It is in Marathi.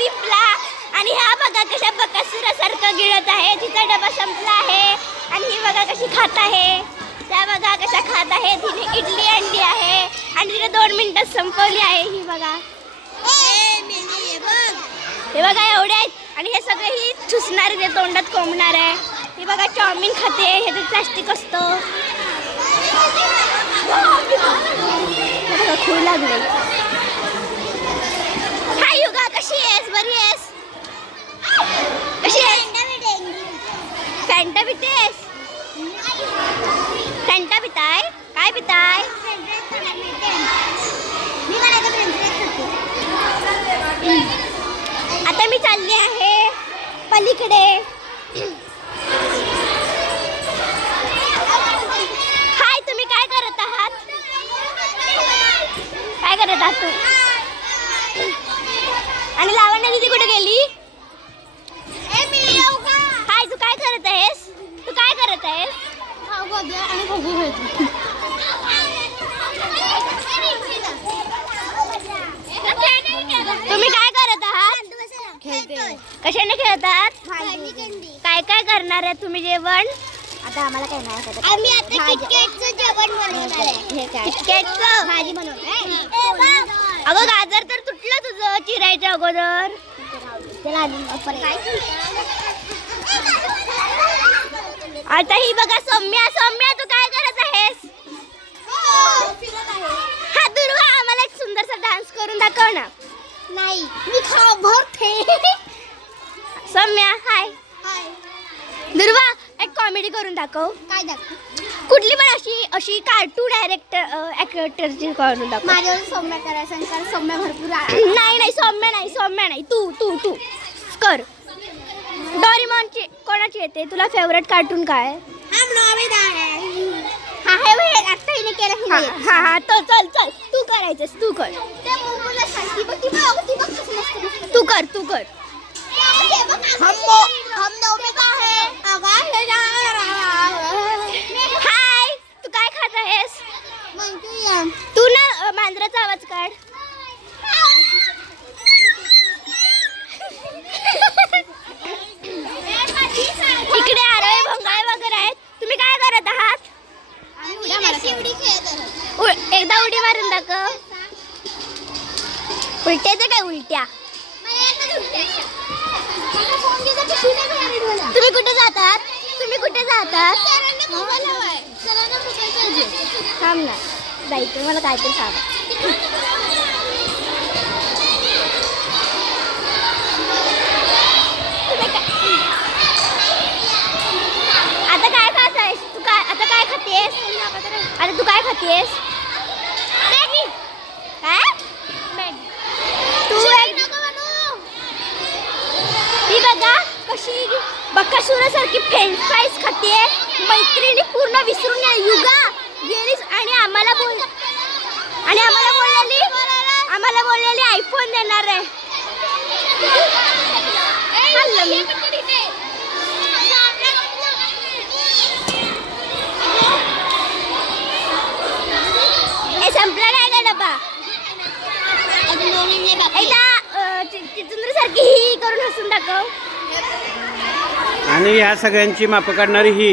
ट्रिपला. आणि ह्या बघा कशा बकासुरासारखं गिळत आहे. तिचा डबा संपला आहे आणि ही बघा कशी खात आहे. त्या बघा कशा खात आहे. तिने इडली आणली आहे आणि तिने 2 मिनिटात संपवली आहे. ही बघा, हे बघा एवढे आहेत आणि हे सगळे ही ठुसणार आहे, तोंडात कोंबणार आहे. ही बघा चाऊमिन खाते, ह्याच्यात प्लास्टिक असतं. खूप लागले. हाय युगा, कशी आहेस? बरी आहेस? कशी आहेस? फॅन्टा पितेस? फॅन्टा पिताय? काय पिताय? आता मी चालली आहे पलीकडे. हाय, तुम्ही काय करत आहात? काय करत आहात तू? आणि लावण्य दीदी कुठे गेली? हाय, तू काय करत आहेस? तू काय करत आहेस? तुम्ही काय करत आहात? कशाने खेळत आहात? काय काय करणार आहे तुम्ही जेवण? आता आम्हाला काय नाही. आम्ही आता किटकॅटचं जेवण बनवणार आहे. हे काय? किटकॅटचं भाजी बनवणार. अगं गाजर तर तुटलं तुझं चिरायच्या अगोदर. आता ही बघा सौम्या. सौम्या, तू काय करत आहेस? हा दुर्वा, आम्हाला एक सुंदरसा डान्स करून दाखव ना. नाही, मी सौम्या, हाय. दुर्वा, एक कॉमेडी करून दाखव. काय दाखव? कुठली पण अशी कार्टून ॲक्टरची करून दाखव. माझ्यावर सौम्या करायचं. सौम्या भरपूर नाही सौम्या नाही. तू कर. डोरेमॉनची कोणाची येते? तुला फेवरेट कार्टून काय? हा तो चल तू करायचंस. तू कर. तू कर. हाय, तू काय खात आहेस? तू ना मांजराचा आवाज काढ. इकडे आरोळे भोंगाळे वगैरे आहेत. तुम्ही काय करत आहात? एकदा उडी मारून दाखव. उलट्याचं काय? उलट्या. तुम्ही कुठे जातात? थांब ना, जायचं मला काहीतरी सांग. आता काय खात आहेस? आता काय खातेस? काय? ही बघा कशी बकासुरासारखी फ्रेंच फ्राईज खाते. मैत्रिणी पूर्ण विसरून युगा गेलीस आणि आम्हाला बोललेली आयफोन देणार आहे. संपला नाही का डबा? एकदा चिचुंद्र सारखी ही करून हसून दाखव. आणि ह्या सगळ्यांची माप काढणारी ही